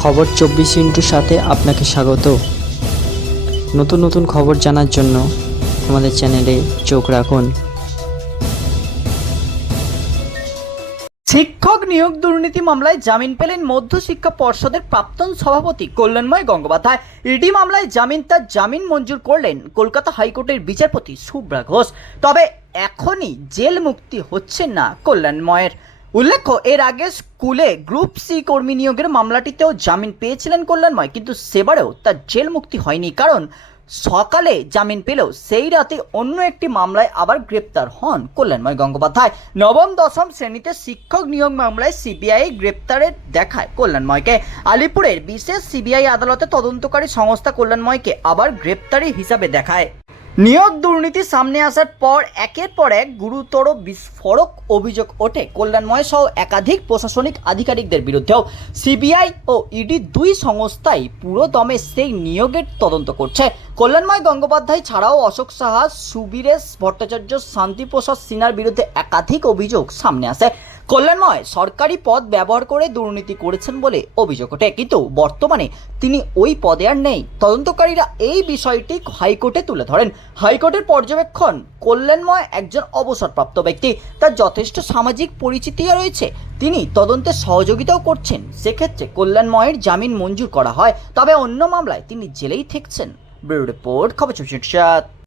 খবর চব্বিশ ইন্টুর সাথে আপনাকে স্বাগত। নতুন নতুন খবর জানার জন্য আমাদের চ্যানেলে চোখ রাখুন। শিক্ষক নিয়োগ দুর্নীতি মামলায় জামিন পেলেন মধ্য শিক্ষা পর্ষদের প্রাক্তন সভাপতি কল্যাণময় গঙ্গোপাধ্যায়। ইডি মামলায় জামিন তার জামিন মঞ্জুর করলেন কলকাতা হাইকোর্টের বিচারপতি শুভ্রা ঘোষ। তবে এখনই জেল মুক্তি হচ্ছে না কল্যাণময়ের। উল্লেখ্য, এর আগে স্কুলে গ্রুপ সি কর্মী নিয়োগের মামলাটিতেও জামিন পেয়েছিলেন কল্যাণময়, কিন্তু সেবারেও তার জেল মুক্তি হয়নি, কারণ সকালে জামিন পেলেও সেই রাতে অন্য একটি মামলায় আবার গ্রেপ্তার হন কল্যাণময় গঙ্গোপাধ্যায়। নবম, দশম শ্রেণীতে শিক্ষক নিয়োগ মামলায় সিবিআই গ্রেপ্তারের দেখায় কল্যাণময়কে। আলিপুরের বিশেষ সিবিআই আদালতে তদন্তকারী সংস্থা কল্যাণময়কে আবার গ্রেপ্তারি হিসাবে দেখায়। নিয়োগ দুর্নীতি সামনে আসার পর একের পর এক গুরুতর বিস্ফোরক অভিযোগ ওঠে। কল্যাণময় সহ একাধিক প্রশাসনিক আধিকারিকদের বিরুদ্ধেও সিবিআই ও ইডি দুই সংস্থাই পুরো দমে সেই নিয়োগের তদন্ত করছে। কল্যাণময় গঙ্গোপাধ্যায় ছাড়াও অশোক সাহা, সুবীরেশ ভট্টাচার্য, শান্তিপ্রসাদ সিনহার বিরুদ্ধে একাধিক অভিযোগ সামনে আসে। কল্যাণময় সরকারি পদ ব্যবহার করে দুর্নীতি করেছেন বলে অভিযোগ ওঠে। কিন্তু বর্তমানে তিনি ওই পদে আর নেই। তদন্তকারীরা এই বিষয়টি হাইকোর্টে তুলে ধরেন। হাইকোর্টের পর্যবেক্ষণ, কল্যাণময় একজন অবসরপ্রাপ্ত ব্যক্তি, তার যথেষ্ট সামাজিক পরিচিতি রয়েছে। তিনি তদন্তে সহযোগিতাও করছেন। সেক্ষেত্রে কল্যাণময়ের জামিন মঞ্জুর করা হয়। তবে অন্য মামলায় তিনি জেলেই থেকছেন। ব্যুরো রিপোর্ট, খবর